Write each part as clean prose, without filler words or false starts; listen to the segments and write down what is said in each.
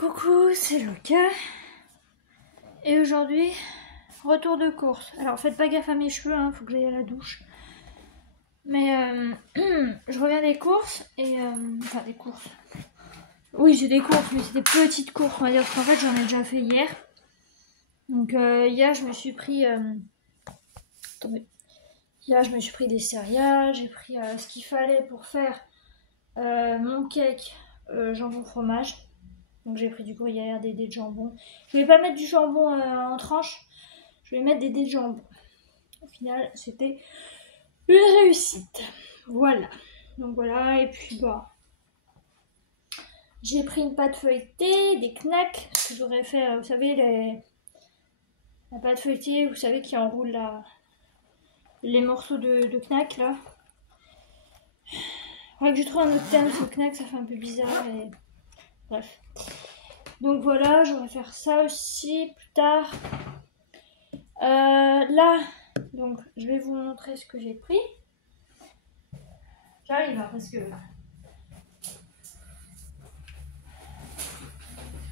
Coucou, c'est Loka. Et aujourd'hui, retour de course. Alors faites pas gaffe à mes cheveux, hein, faut que j'aille à la douche. Mais je reviens des courses et... enfin des courses. Oui, j'ai des courses, mais c'est des petites courses, on va dire, parce qu'en fait j'en ai déjà fait hier. Donc hier je me suis pris... Attendez. Hier je me suis pris des céréales, j'ai pris ce qu'il fallait pour faire mon cake jambon fromage. Donc j'ai pris du gruyère, des dés de jambon. Je vais pas mettre du jambon en tranche, je vais mettre des dés de jambon. Au final, c'était une réussite. Voilà. Donc voilà, et puis bah... j'ai pris une pâte feuilletée, des knacks, ce que j'aurais fait, vous savez, la pâte feuilletée, vous savez, qui enroule les morceaux de knacks, là. Faudrait que je trouve un autre terme, ce knack, ça fait un peu bizarre, et... bref. Donc voilà, je vais faire ça aussi plus tard. Là, donc je vais vous montrer ce que j'ai pris. J'arrive hein, parce que je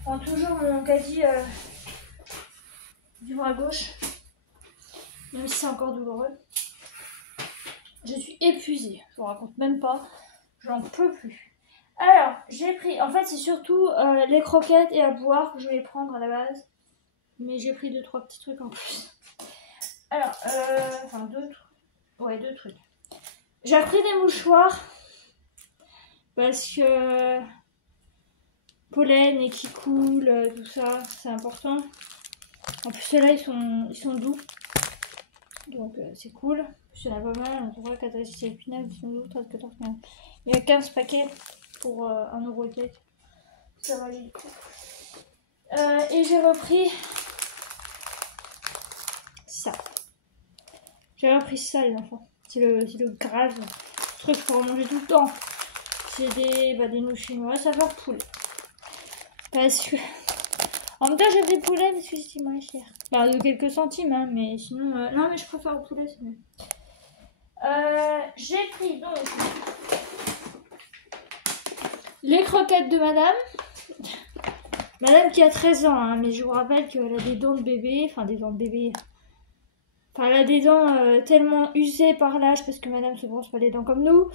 prends toujours mon caddie du bras gauche, même si c'est encore douloureux. Je suis épuisée, je vous raconte même pas, j'en peux plus. Alors, j'ai pris, en fait c'est surtout les croquettes et à boire que je vais prendre à la base. Mais j'ai pris 2-3 petits trucs en plus. Alors, enfin deux trucs. J'ai pris des mouchoirs parce que pollen et qui coule, tout ça, c'est important. En plus ceux-là ils sont doux, donc c'est cool. Il y en a pas mal, on voit 4 épinards, ils sont doux, 13, 14, 15. Il y a 15 paquets pour 1 euro et quelques. Ça va le coup. Et j'ai repris ça. J'ai repris ça les enfants. C'est le grave truc pour manger tout le temps. C'est des noix chinoises à faire poulet. Parce que en même temps j'ai des poulets parce que c'est moins cher. Bah de quelques centimes hein, mais sinon non mais je préfère au poulet c'est mieux. J'ai pris donc les croquettes de madame. Madame qui a 13 ans hein, mais je vous rappelle qu'elle a des dents de bébé, enfin des dents de bébé. Enfin, elle a des dents tellement usées par l'âge parce que madame se brosse pas les dents comme nous.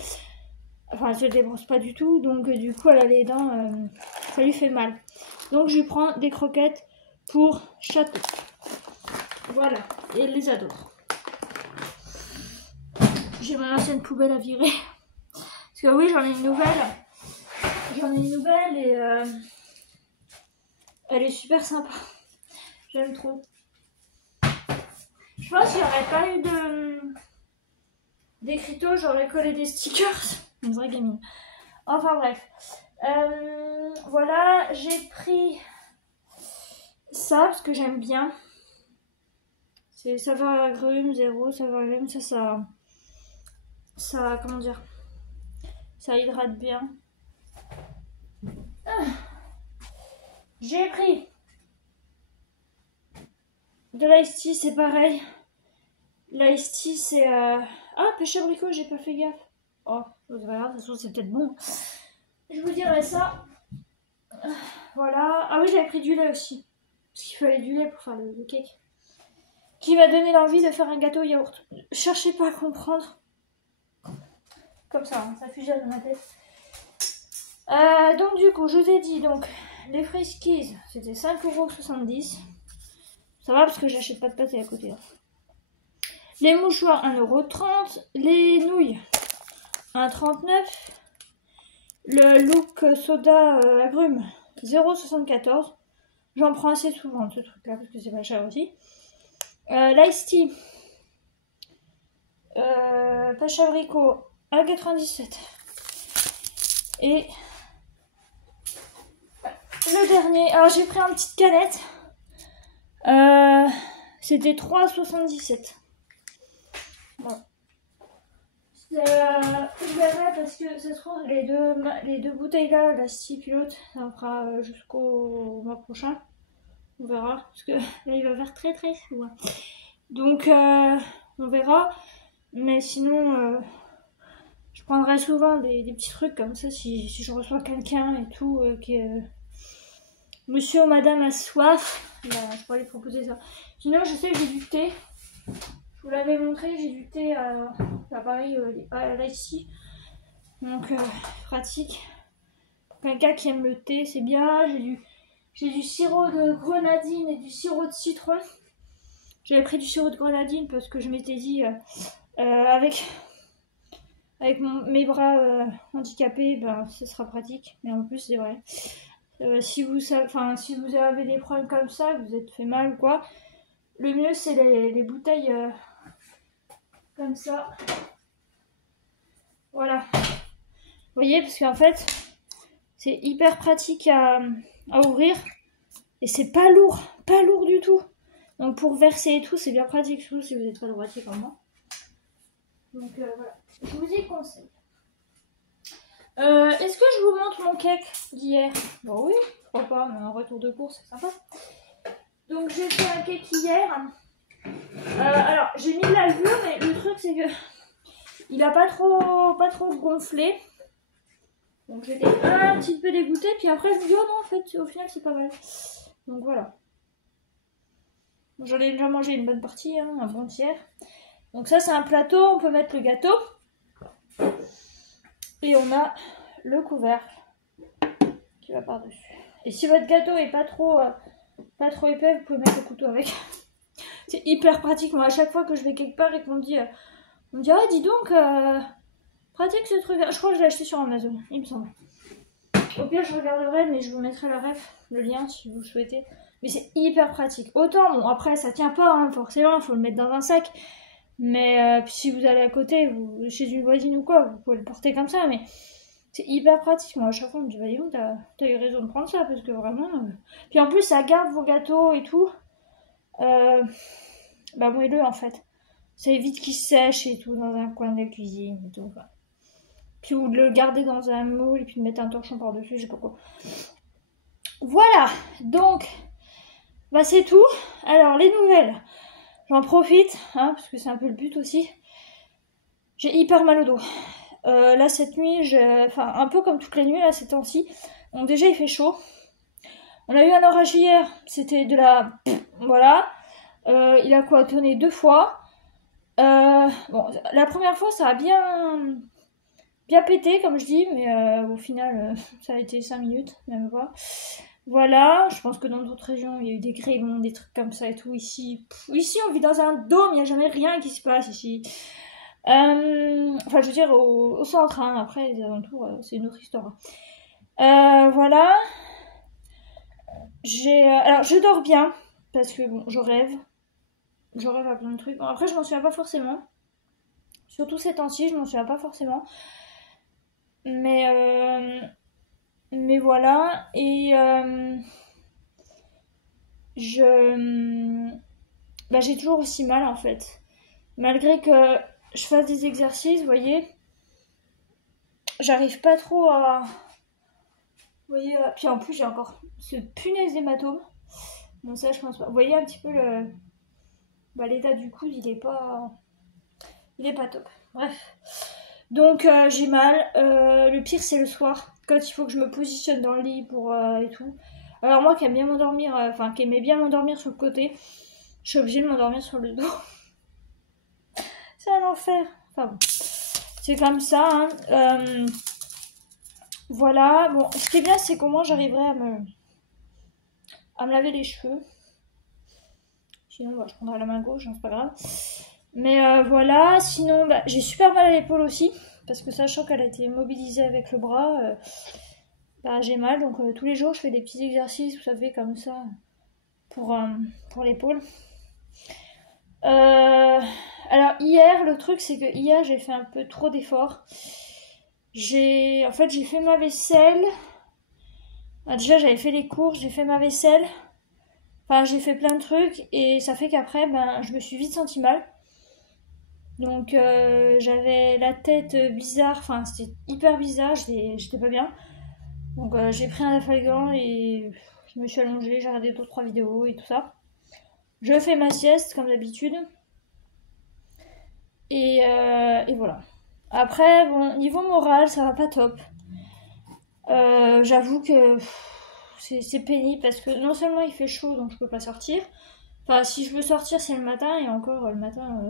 Enfin, elle se débrosse pas du tout. Donc, du coup, elle a les dents... ça lui fait mal. Donc, je prends des croquettes pour château. Voilà. Et elle les adore. J'ai mon ancienne poubelle à virer. Parce que oui, j'en ai une nouvelle. J'en ai une nouvelle et... elle est super sympa. J'aime trop. Je pense qu'il n'y aurait pas eu d'écriteau, j'aurais collé des stickers. Une vraie gamine. Enfin bref. Voilà, j'ai pris ça parce que j'aime bien. C'est saveur agrumes, zéro, saveur agrumes, ça, comment dire, ça hydrate bien. J'ai pris de l'ice tea, c'est pareil. L'ice tea, c'est... Ah, pêche abricot, j'ai pas fait gaffe. Oh, c'est pas grave, de toute façon, c'est peut-être bon. Je vous dirai ça. Voilà. Ah oui, j'avais pris du lait aussi. Parce qu'il fallait du lait pour faire le cake. Qui m'a donné l'envie de faire un gâteau au yaourt. Cherchez pas à comprendre. Comme ça, hein, ça fusionne dans ma tête. Donc du coup, je vous ai dit, donc, les Friskies, c'était 5,70 €. Ça va parce que j'achète pas de pâté à côté. Hein. Les mouchoirs, 1,30 €. Les nouilles, 1,39 €. Le look soda agrumes, 0,74 €. J'en prends assez souvent ce truc là parce que c'est pas cher aussi. L'ice tea, pêche abricot, 1,97 €. Et le dernier, alors j'ai pris une petite canette. C'était 3,77 €. Bon. Je verrai parce que ça se trouve les deux bouteilles là, la Tea pilote, ça en fera jusqu'au mois prochain. On verra parce que là il va faire très très chaud. Donc on verra. Mais sinon je prendrai souvent des petits trucs comme ça si je reçois quelqu'un et tout monsieur ou madame a soif, je pourrais lui proposer ça. Sinon, je sais que j'ai du thé. Je vous l'avais montré, j'ai du thé à Paris, là ici. Donc, pratique. Pour quelqu'un qui aime le thé, c'est bien. J'ai du sirop de grenadine et du sirop de citron. J'avais pris du sirop de grenadine parce que je m'étais dit, avec mes bras handicapés, ben, ce sera pratique. Mais en plus, c'est vrai. Si vous avez des problèmes comme ça, que vous êtes fait mal ou quoi, le mieux c'est les bouteilles comme ça. Voilà. Vous voyez, parce qu'en fait, c'est hyper pratique à ouvrir. Et c'est pas lourd du tout. Donc pour verser et tout, c'est bien pratique, surtout si vous n'êtes pas droitier comme moi. Donc voilà, je vous y conseille. Est-ce que je vous montre mon cake d'hier? Bon oui, pourquoi pas, mais un retour de course, c'est sympa. Donc j'ai fait un cake hier. Alors j'ai mis de la levure, mais le truc c'est que il a pas trop gonflé. Donc j'étais un petit peu dégoûtée, puis après je me dis oh non en fait au final c'est pas mal. Donc voilà. J'en ai déjà mangé une bonne partie, hein, un bon tiers. Donc ça c'est un plateau, on peut mettre le gâteau. Et on a le couvercle qui va par-dessus. Et si votre gâteau est pas trop épais, vous pouvez mettre le couteau avec. C'est hyper pratique. Moi, à chaque fois que je vais quelque part et qu'on me dit, ah dis donc, pratique ce truc. Je crois que je l'ai acheté sur Amazon, il me semble. Au pire, je regarderai, mais je vous mettrai le lien si vous le souhaitez. Mais c'est hyper pratique. Autant, bon, après, ça tient pas, hein, forcément, il faut le mettre dans un sac. Mais si vous allez à côté, chez une voisine ou quoi, vous pouvez le porter comme ça, mais c'est hyper pratique. Moi, à chaque fois, on me dit, bah dis donc, t'as eu raison de prendre ça, parce que vraiment... Puis en plus, ça garde vos gâteaux et tout. Bah mouillez-le, en fait. Ça évite qu'il sèche et tout, dans un coin de la cuisine et tout. Quoi. Puis vous le gardez dans un moule, et puis mettre un torchon par-dessus, je sais pas quoi. Voilà, donc, bah c'est tout. Alors, les nouvelles... J'en profite, hein, parce que c'est un peu le but aussi. J'ai hyper mal au dos. Là, cette nuit, un peu comme toutes les nuits, là, ces temps-ci. Donc déjà, il fait chaud. On a eu un orage hier. C'était de la... Voilà. Il a tonné 2 fois. Bon, la première fois, ça a bien pété, comme je dis. Mais au final, ça a été 5 minutes, même pas. Voilà, je pense que dans d'autres régions, il y a eu des grêlons, des trucs comme ça et tout. Ici, on vit dans un dôme, il n'y a jamais rien qui se passe ici. Enfin, je veux dire, au centre, hein. Après, les alentours, c'est une autre histoire. Voilà. Alors, je dors bien, parce que, bon, je rêve. Je rêve à plein de trucs. Bon, après, je m'en souviens pas forcément. Surtout ces temps-ci, je m'en souviens pas forcément. Mais voilà, et j'ai toujours aussi mal en fait. Malgré que je fasse des exercices, vous voyez, j'arrive pas trop à... Vous voyez, puis en plus j'ai encore ce punaise d'hématome. Bon ça je pense pas. Vous voyez un petit peu l'état du coude, il est pas top. Bref. Donc j'ai mal. Le pire c'est le soir. Quand il faut que je me positionne dans le lit pour et tout. Alors moi qui aime bien m'endormir, qui aimais bien m'endormir sur le côté, je suis obligée de m'endormir sur le dos. C'est un enfer. Enfin bon, c'est comme ça. Hein. Voilà. Bon, ce qui est bien, c'est qu'au moins j'arriverai à me laver les cheveux. Sinon, je prendrai la main gauche, hein, c'est pas grave. Mais voilà. Sinon, j'ai super mal à l'épaule aussi. Parce que sachant qu'elle a été mobilisée avec le bras, j'ai mal. Donc tous les jours, je fais des petits exercices, vous savez, comme ça, pour l'épaule. Alors hier, le truc, c'est que hier, j'ai fait un peu trop d'efforts. En fait, j'ai fait ma vaisselle. Déjà, j'avais fait les courses, j'ai fait ma vaisselle. Enfin, j'ai fait plein de trucs. Et ça fait qu'après, je me suis vite sentie mal. Donc j'avais la tête bizarre, enfin c'était hyper bizarre, j'étais pas bien. Donc j'ai pris un Afalgan et je me suis allongée, j'ai regardé 2-3 vidéos et tout ça. Je fais ma sieste comme d'habitude. Et voilà. Après, bon, niveau moral, ça va pas top. J'avoue que c'est pénible parce que non seulement il fait chaud donc je peux pas sortir. Enfin, si je veux sortir, c'est le matin et encore le matin,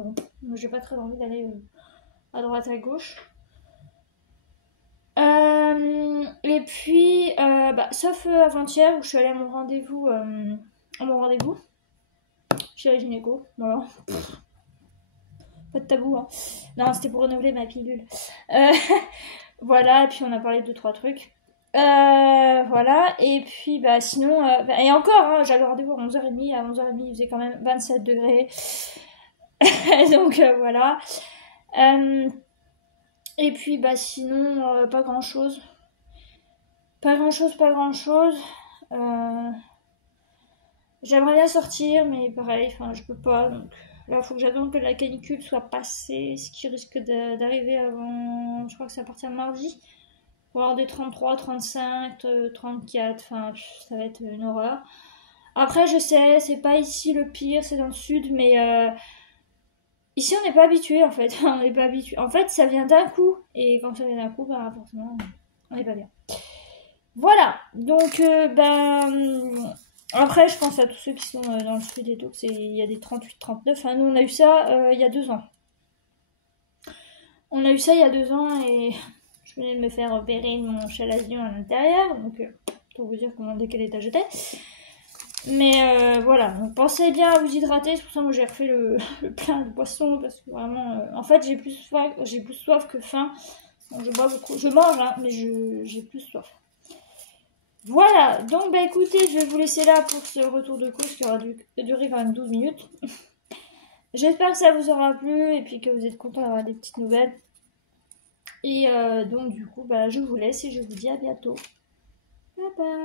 j'ai pas très envie d'aller à droite à gauche. Et puis, sauf avant-hier où je suis allée à mon rendez-vous, chez la gynéco, voilà. Pas de tabou, hein. Non, c'était pour renouveler ma pilule. Voilà, et puis on a parlé de 2-3 trucs. Voilà, et puis sinon, et encore, hein, j'avais rendez-vous à 11h30, à 11h30 il faisait quand même 27 degrés. Donc voilà. Et puis sinon, pas grand chose. Pas grand chose. J'aimerais bien sortir, mais pareil, enfin je peux pas. Donc là, il faut que j'attende que la canicule soit passée, ce qui risque d'arriver avant. Je crois que c'est à partir de mardi. Pour avoir des 33, 35, 34, enfin ça va être une horreur. Après, je sais, c'est pas ici le pire, c'est dans le sud, mais ici on n'est pas habitué en fait. On n'est pas habitué. En fait, ça vient d'un coup, et quand ça vient d'un coup, forcément, on n'est pas bien. Voilà, donc après je pense à tous ceux qui sont dans le sud et tout, il y a des 38, 39, hein. Nous on a eu ça il y a 2 ans. On a eu ça il y a 2 ans et je venais de me faire opérer de mon chalazion à l'intérieur, donc pour vous dire de quel état j'étais. Mais voilà, donc pensez bien à vous hydrater, c'est pour ça que moi j'ai refait le plein de boissons, parce que vraiment, en fait j'ai plus soif que faim. Donc je bois beaucoup, je mange hein, mais j'ai plus soif. Voilà, donc écoutez, je vais vous laisser là pour ce retour de course qui aura duré quand même 12 minutes. J'espère que ça vous aura plu et puis que vous êtes contents d'avoir des petites nouvelles. Et donc du coup, je vous laisse et je vous dis à bientôt. Bye bye.